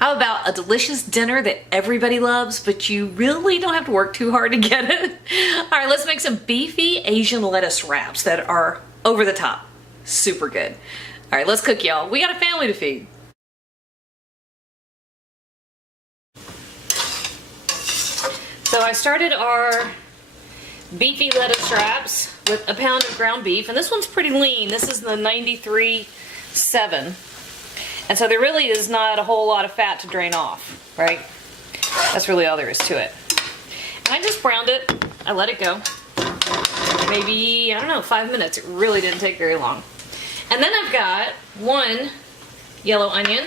How about a delicious dinner that everybody loves, but you really don't have to work too hard to get it? All right, let's make some beefy Asian lettuce wraps that are over the top. Super good. All right, let's cook, y'all. We got a family to feed. So I started our beefy lettuce wraps with a pound of ground beef, and this one's pretty lean. This is the 93.7. And so there really is not a whole lot of fat to drain off, right? That's really all there is to it. And I just browned it. I let it go. Maybe, I don't know, 5 minutes. It really didn't take very long. And then I've got one yellow onion,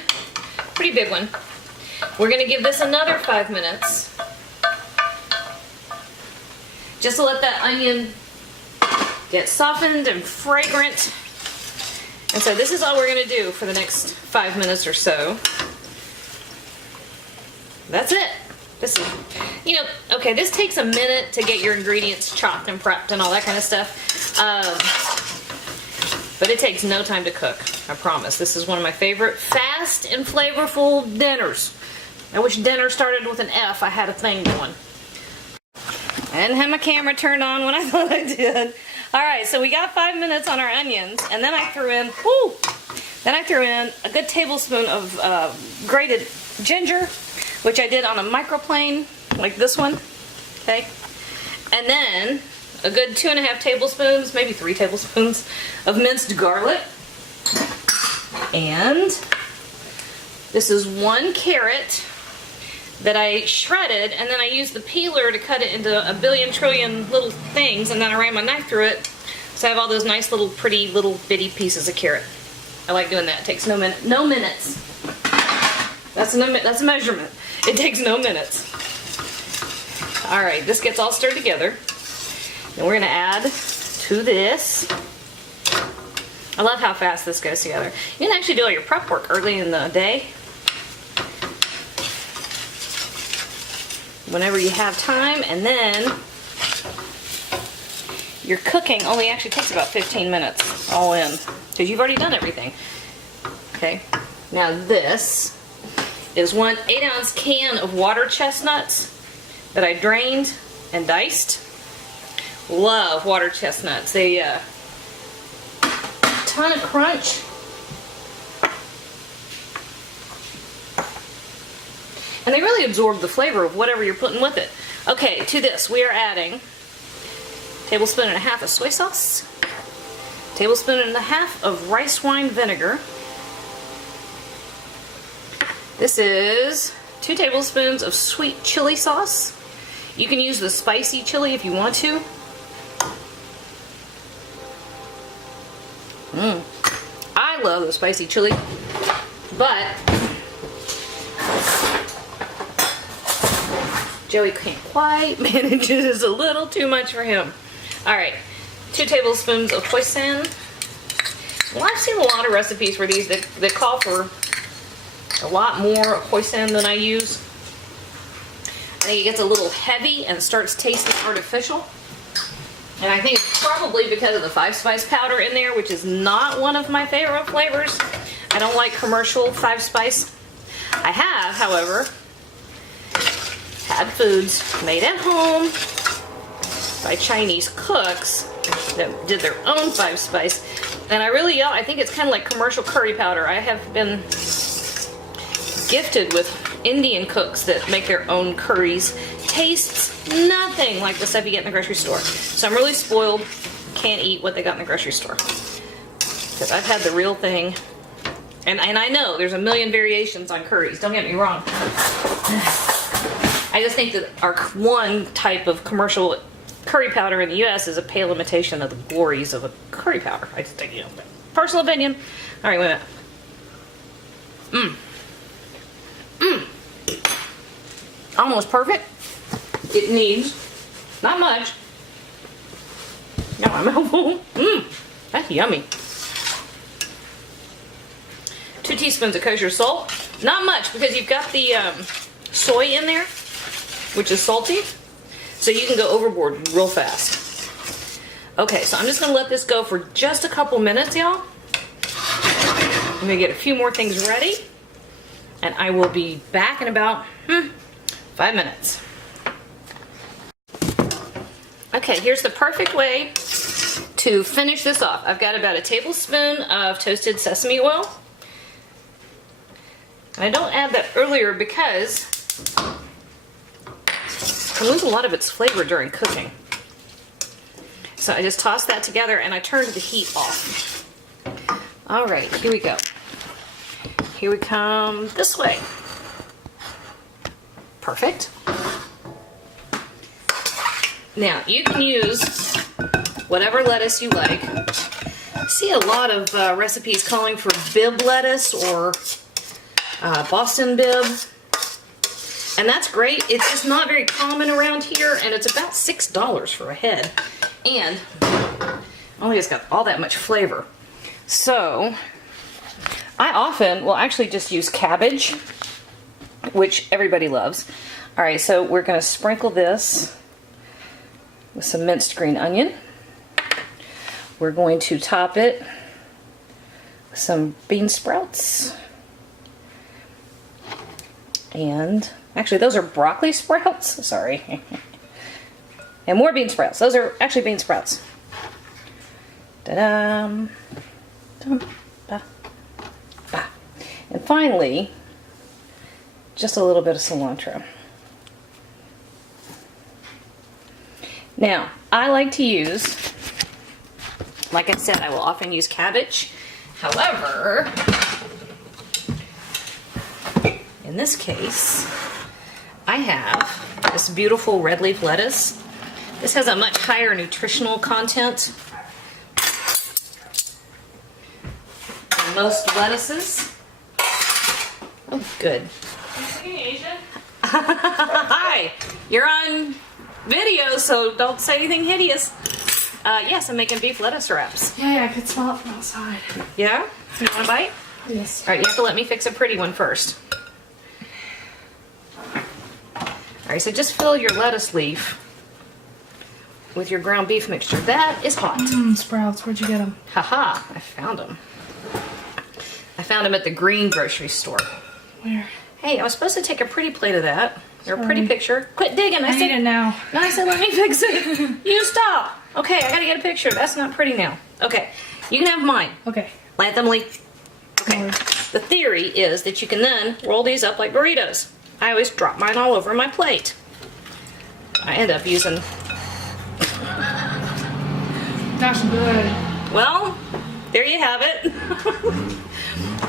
pretty big one. We're gonna give this another 5 minutes. Just to let that onion get softened and fragrant. And so this is all we're gonna do for the next 5 minutes or so. That's it. This is, you know, okay, this takes a minute to get your ingredients chopped and prepped and all that kind of stuff. But it takes no time to cook, I promise. This is one of my favorite fast and flavorful dinners. I wish dinner started with an F. I had a thing going. I didn't have my camera turned on when I thought I did. All right, so we got 5 minutes on our onions, and then I threw in, a good tablespoon of grated ginger, which I did on a microplane, like this one, okay? And then a good 2.5 tablespoons, maybe 3 tablespoons of minced garlic. And this is 1 carrot that I shredded, and then I used the peeler to cut it into a billion trillion little things, and then I ran my knife through it, so I have all those nice little pretty little bitty pieces of carrot. I like doing that. It takes no minutes. That's a measurement. It takes no minutes. All right, this gets all stirred together. Then we're gonna add to this. I love how fast this goes together. You can actually do all your prep work early in the day, whenever you have time, and then your cooking only actually takes about 15 minutes all in, because you've already done everything. Okay, now this is 1 8-ounce can of water chestnuts that I drained and diced. Love water chestnuts. They ton of crunch. And they really absorb the flavor of whatever you're putting with it. Okay, to this we are adding 1.5 tablespoons of soy sauce, 1.5 tablespoons of rice wine vinegar. This is 2 tablespoons of sweet chili sauce. You can use the spicy chili if you want to. I love the spicy chili, but Joey can't quite manage it. It's a little too much for him. All right, 2 tablespoons of hoisin. Well, I've seen a lot of recipes for these that call for a lot more hoisin than I use. I think it gets a little heavy and starts tasting artificial. And I think it's probably because of the 5-spice powder in there, which is not one of my favorite flavors. I don't like commercial 5-spice. I have, however, had foods made at home by Chinese cooks that did their own 5-spice. And I think it's kind of like commercial curry powder. I have been gifted with Indian cooks that make their own curries. Tastes nothing like the stuff you get in the grocery store. So I'm really spoiled. Can't eat what they got in the grocery store, because I've had the real thing. And I know there's a million variations on curries. Don't get me wrong. I just think that our one type of commercial curry powder in the U.S. is a pale imitation of the glories of a curry powder. I just think, you know, personal opinion. All right, wait a minute. Almost perfect. It needs not much. Now I'm helpful. That's yummy. 2 teaspoons of kosher salt. Not much, because you've got the soy in there, which is salty, so you can go overboard real fast. Okay, so I'm just gonna let this go for just a couple minutes, y'all. I'm gonna get a few more things ready, and I will be back in about 5 minutes. Okay, here's the perfect way to finish this off. I've got about a tablespoon of toasted sesame oil. I don't add that earlier because it can lose a lot of its flavor during cooking. So I just toss that together and I turn the heat off. All right, here we go. Here we come this way. Perfect. Now, you can use whatever lettuce you like. I see a lot of recipes calling for bib lettuce or Boston bib. And that's great. It's just not very common around here, and it's about $6 for a head. And only it's got all that much flavor. So I often will actually just use cabbage, which everybody loves. All right, so we're going to sprinkle this with some minced green onion. We're going to top it with some bean sprouts. And actually, those are broccoli sprouts. Sorry. And more bean sprouts. Those are actually bean sprouts. Ta-da! And finally, just a little bit of cilantro. Now, I like to use, like I said, I will often use cabbage. However, in this case, I have this beautiful red leaf lettuce. This has a much higher nutritional content than most lettuces. Oh, good. Hey, Asia. Hi. You're on video, so don't say anything hideous. Yes, I'm making beef lettuce wraps. Yeah, I could smell it from outside. Yeah? You want a bite? Yes. All right, you have to let me fix a pretty one first. All right, so just fill your lettuce leaf with your ground beef mixture. That is hot. Sprouts, where'd you get them? Haha, I found them. I found them at the green grocery store. Where? Hey, I was supposed to take a pretty plate of that. Or a pretty picture. Quit digging. I need it now. No, I said let me fix it. You stop. Okay, I gotta get a picture. That's not pretty now. Okay, you can have mine. Okay. Let them leave. Okay. The theory is that you can then roll these up like burritos. I always drop mine all over my plate. I end up using... That's good. Well, there you have it.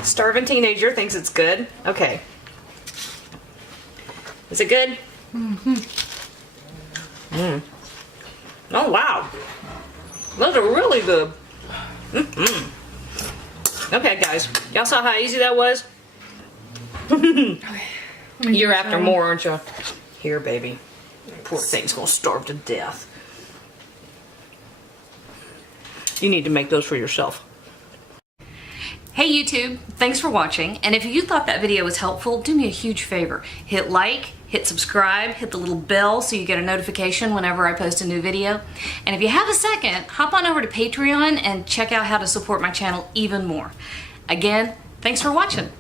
Starving teenager thinks it's good. Okay. Is it good? Mm-hmm. Oh, wow. Those are really good. Mm-hmm. Okay, guys. Y'all saw how easy that was? You're after more, aren't you? Here, baby. Poor thing's gonna starve to death. You need to make those for yourself. Hey YouTube, thanks for watching, and if you thought that video was helpful, do me a huge favor. Hit like, hit subscribe, hit the little bell so you get a notification whenever I post a new video. And if you have a second, hop on over to Patreon and check out how to support my channel even more. Again, thanks for watching.